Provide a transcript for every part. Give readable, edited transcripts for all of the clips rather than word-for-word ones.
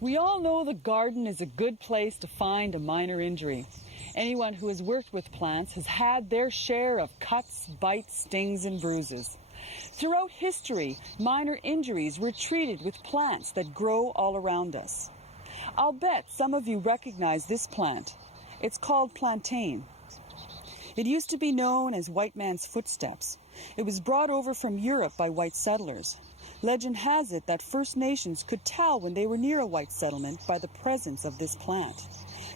We all know the garden is a good place to find a minor injury. Anyone who has worked with plants has had their share of cuts, bites, stings, and bruises. Throughout history, minor injuries were treated with plants that grow all around us. I'll bet some of you recognize this plant. It's called plantain. It used to be known as white man's footsteps. It was brought over from Europe by white settlers. Legend has it that First Nations could tell when they were near a white settlement by the presence of this plant.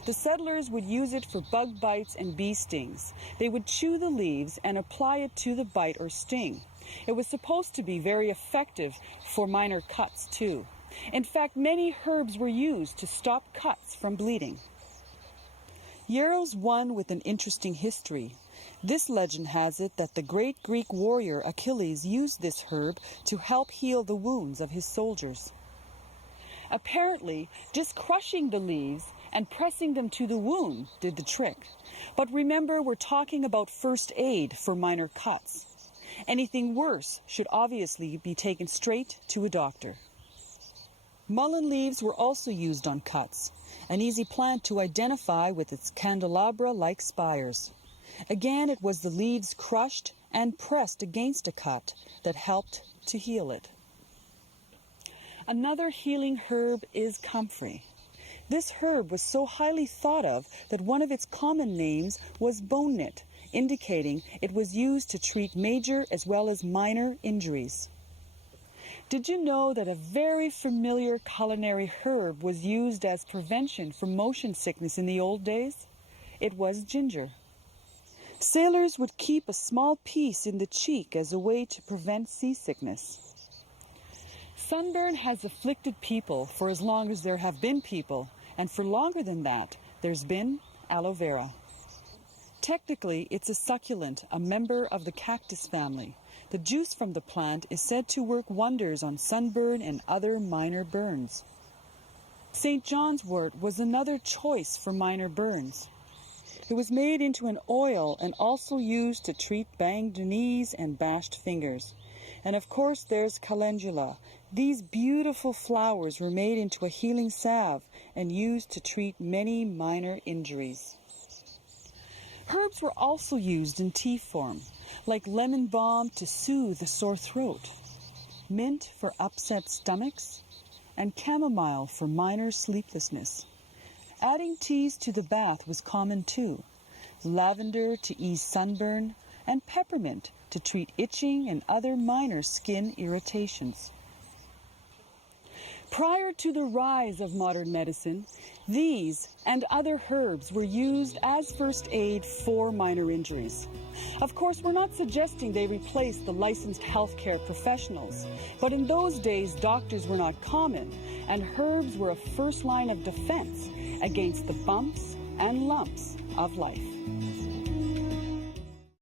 The settlers would use it for bug bites and bee stings. They would chew the leaves and apply it to the bite or sting. It was supposed to be very effective for minor cuts too. In fact, many herbs were used to stop cuts from bleeding. Yarrow's one with an interesting history. This legend has it that the great Greek warrior Achilles used this herb to help heal the wounds of his soldiers. Apparently, just crushing the leaves and pressing them to the wound did the trick. But remember, we're talking about first aid for minor cuts. Anything worse should obviously be taken straight to a doctor. Mullein leaves were also used on cuts, an easy plant to identify with its candelabra-like spires. Again, it was the leaves crushed and pressed against a cut that helped to heal it. Another healing herb is comfrey. This herb was so highly thought of that one of its common names was bone knit, indicating it was used to treat major as well as minor injuries. Did you know that a very familiar culinary herb was used as prevention for motion sickness in the old days? It was ginger. Sailors would keep a small piece in the cheek as a way to prevent seasickness. Sunburn has afflicted people for as long as there have been people, and for longer than that, there's been aloe vera. Technically, it's a succulent, a member of the cactus family. The juice from the plant is said to work wonders on sunburn and other minor burns. St. John's wort was another choice for minor burns. It was made into an oil and also used to treat banged knees and bashed fingers. And of course there's calendula. These beautiful flowers were made into a healing salve and used to treat many minor injuries. Herbs were also used in tea form, like lemon balm to soothe a sore throat, mint for upset stomachs, and chamomile for minor sleeplessness. Adding teas to the bath was common too. Lavender to ease sunburn, and peppermint to treat itching and other minor skin irritations. Prior to the rise of modern medicine, these and other herbs were used as first aid for minor injuries. Of course, we're not suggesting they replace the licensed healthcare professionals, but in those days, doctors were not common, and herbs were a first line of defense against the bumps and lumps of life.